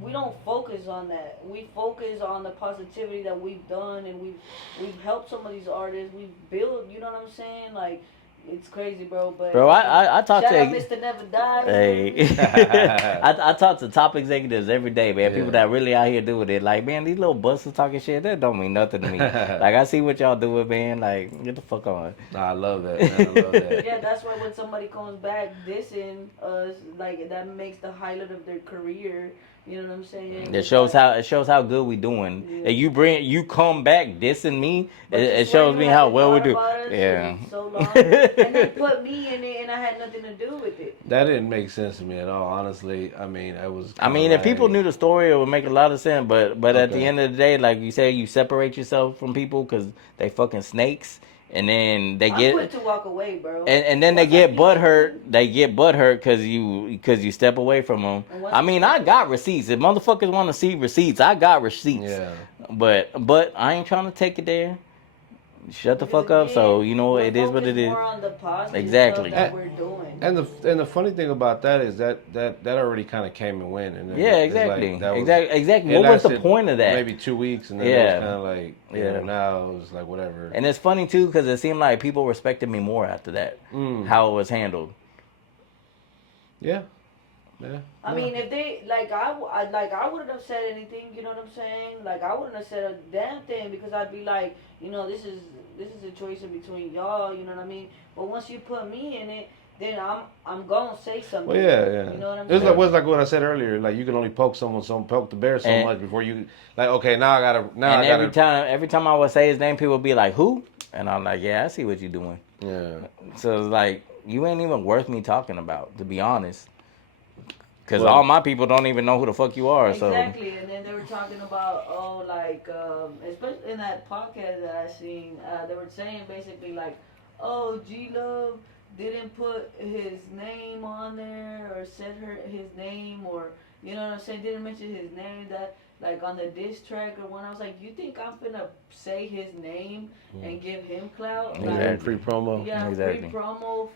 we don't focus on that. We focus on the positivity that we've done, and we've helped some of these artists. We've built. You know what I'm saying? Like. It's crazy, bro. But bro, I talk shout to out Mr. Neva Die. Hey, I talk to top executives every day, man. People that really out here doing it. Like, man, these little busters talking shit that don't mean nothing to me. Like, I see what y'all doing, man. Like, get the fuck on. I love that. Man. I love that. Yeah, that's why when somebody comes back dissing us, like that makes the highlight of their career. You know what I'm saying? It shows how good we doing. Yeah. And you come back dissing me. It shows me how well we do. Yeah. So long, and they put me in it, and I had nothing to do with it. That didn't make sense to me at all, honestly. I mean, it was. If people knew the story, it would make a lot of sense. But at the end of the day, like you say, you separate yourself from people because they fucking snakes. And then they get. I'm quick to walk away, bro. And then they get butthurt. They get butthurt because you step away from them. I mean, I got receipts. If motherfuckers want to see receipts, I got receipts. Yeah. But I ain't trying to take it there. Shut the fuck up. So you know it is what it is. More on the positive exactly. That we're doing. And the funny thing about that is that already kind of came and went. And yeah, exactly. Exactly. What was the point of that? Maybe 2 weeks, and then it was kind of like you know, now it was like whatever. And it's funny too because it seemed like people respected me more after that. How it was handled. Yeah. Yeah. I mean, if they I wouldn't have said anything. You know what I'm saying? Like I wouldn't have said a damn thing because I'd be like, you know, this is a choice in between y'all. You know what I mean? But once you put me in it, then I'm gonna say something. Well, yeah. You know what I'm saying? It was like what I said earlier. Like you can only poke the bear so much before you like. Okay, now I gotta. Every time I would say his name, people would be like, "Who?" And I'm like, "Yeah, I see what you're doing." Yeah. So it's like you ain't even worth me talking about, to be honest. Because all my people don't even know who the fuck you are. Exactly, and then they were talking about, especially in that podcast that I seen, they were saying basically like, oh, G-Love didn't put his name on there or said his name or, you know what I'm saying, didn't mention his name that, like on the diss track or when I was like, you think I'm finna say his name and give him clout? Exactly. Like, free promo. Yeah, exactly. Free promo,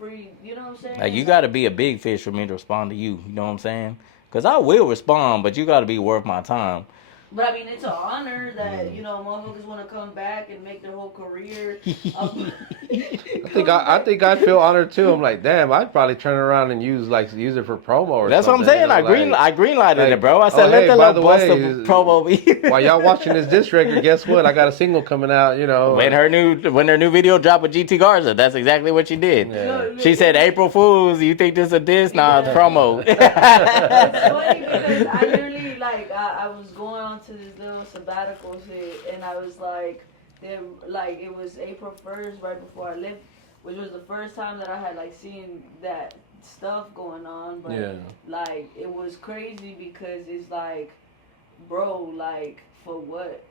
you know what I'm saying? Like you gotta be a big fish for me to respond to you, you know what I'm saying? Because I will respond, but you gotta be worth my time. But I mean, it's an honor that, you know, motherfuckers want to come back and make their whole career. I think I'd feel honored too. I'm like, damn, I'd probably turn around and use it for promo or That's something. That's what I'm saying. I greenlighted it, bro. I said, let the little buster promo be. While y'all watching this diss record, guess what? I got a single coming out, you know. When her new video dropped with GT Garza, that's exactly what she did. Yeah. She said, April Fools, you think this is a diss? Nah, it's promo. It's funny because I literally, I was going on to this little sabbatical shit, and I was like, it was April 1st, right before I left, which was the first time that I had, seen that stuff going on, but, it was crazy because it's like, bro, for what?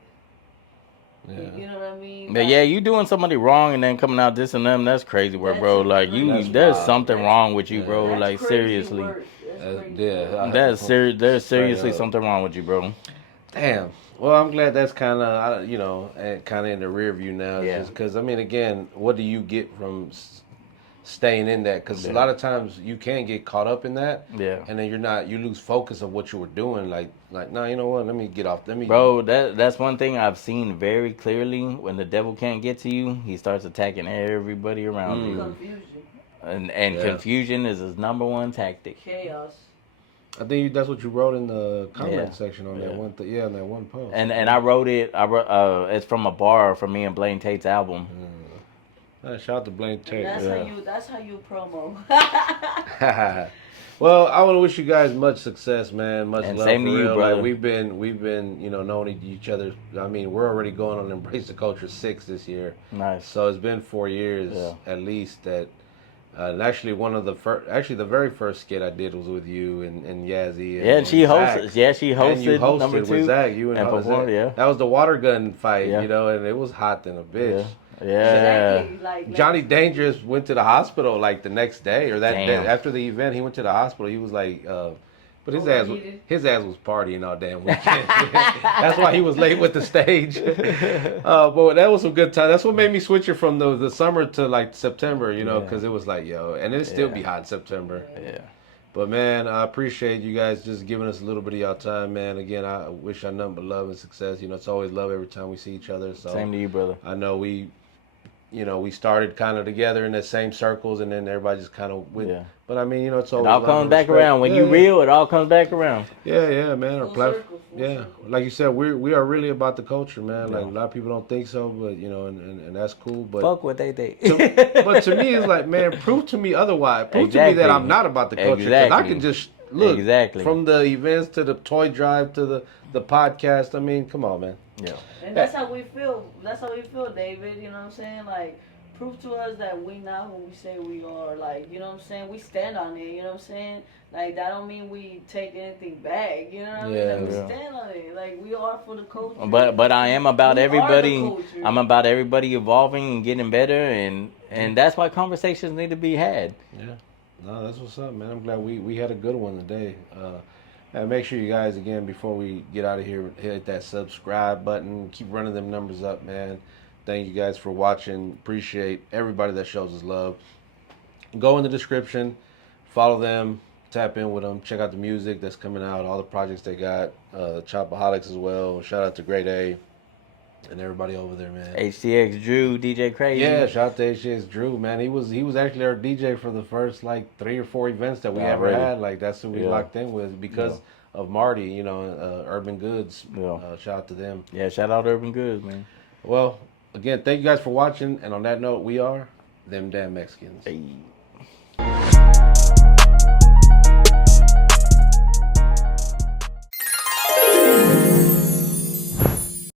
Yeah. You know what I mean? But you doing somebody wrong and then coming out dissing them, that's crazy work, bro. There's something wrong with you, bro. Seriously. There's seriously something wrong with you, bro. Damn. Well, I'm glad that's kind of, kind of in the rear view now. Yeah. Because, I mean, again, what do you get from staying in that? Because a lot of times you can get caught up in that. Yeah. And then you lose focus of what you were doing. No, you know what? Let me get off. Bro, that's one thing I've seen very clearly. When the devil can't get to you, he starts attacking everybody around you. Confusion. And confusion is his number one tactic. Chaos. I think that's what you wrote in the comment section on that one. On that one post. And I wrote it. It's from a bar from me and Blaine Tate's album. Shout out to Blaine Tate. That's how you promo. Well, I want to wish you guys much success, man. Much and love same for to you, real. brother. We've been knowing each other. I mean, we're already going on Embrace the Culture 6 this year. Nice. So it's been 4 years at least that. And actually, the very first skit I did was with you and Yazzie. And she hosted. Zach. Yeah, she hosted. And you hosted number 2 with Zach. You and performed. Yeah. That was the water gun fight, and it was hot than a bitch. Yeah. Exactly. Like Johnny Dangerous went to the hospital like the next day or that day Damn. after the event. He went to the hospital. He was like, but his ass was partying all damn weekend. That's why he was late with the stage. But that was some good time. That's what made me switch it from the summer to like September, you know, because it was like, yo, and it'll still be hot in September. Yeah. But man, I appreciate you guys just giving us a little bit of y'all time, man. Again, I wish I nothing but love and success. You know, it's always love every time we see each other. So Same to you, brother. I know we started kind of together in the same circles, and then everybody just kind of went. Yeah. But I mean, you know, it's always it all comes back around when you real. It all comes back around. Yeah, man. Our platform. Yeah, like you said, we are really about the culture, man. Like a lot of people don't think so, but you know, and that's cool. But fuck what they think. But to me, it's like, man, prove to me otherwise. Prove to me that I'm not about the culture. Because I can just look from the events to the toy drive to the podcast. I mean, come on, man. Yeah. And that's how we feel. That's how we feel, David. You know what I'm saying? Like, prove to us that we not who we say we are. Like, you know what I'm saying? We stand on it. You know what I'm saying? Like, that don't mean we take anything back. You know what I mean? Like, we stand on it. Like, we are for the culture. But I am about everybody. I'm about everybody evolving and getting better, and that's why conversations need to be had. Yeah. No, that's what's up, man. I'm glad we had a good one today. And make sure you guys, again, before we get out of here, hit that subscribe button. Keep running them numbers up, man. Thank you guys for watching. Appreciate everybody that shows us love. Go in the description. Follow them. Tap in with them. Check out the music that's coming out. All the projects they got. Choppaholix as well. Shout out to Great A. And everybody over there, man. HTX Drew, DJ Crazy. Yeah, shout out to HTX Drew, man. He was actually our DJ for the first like 3 or 4 events that we ever had. Like that's who we locked in with because of Marty, you know, Urban Goods. Shout out to them. Yeah, shout out Urban Goods, man. Well, again, thank you guys for watching. And on that note, we are them damn Mexicans. Hey.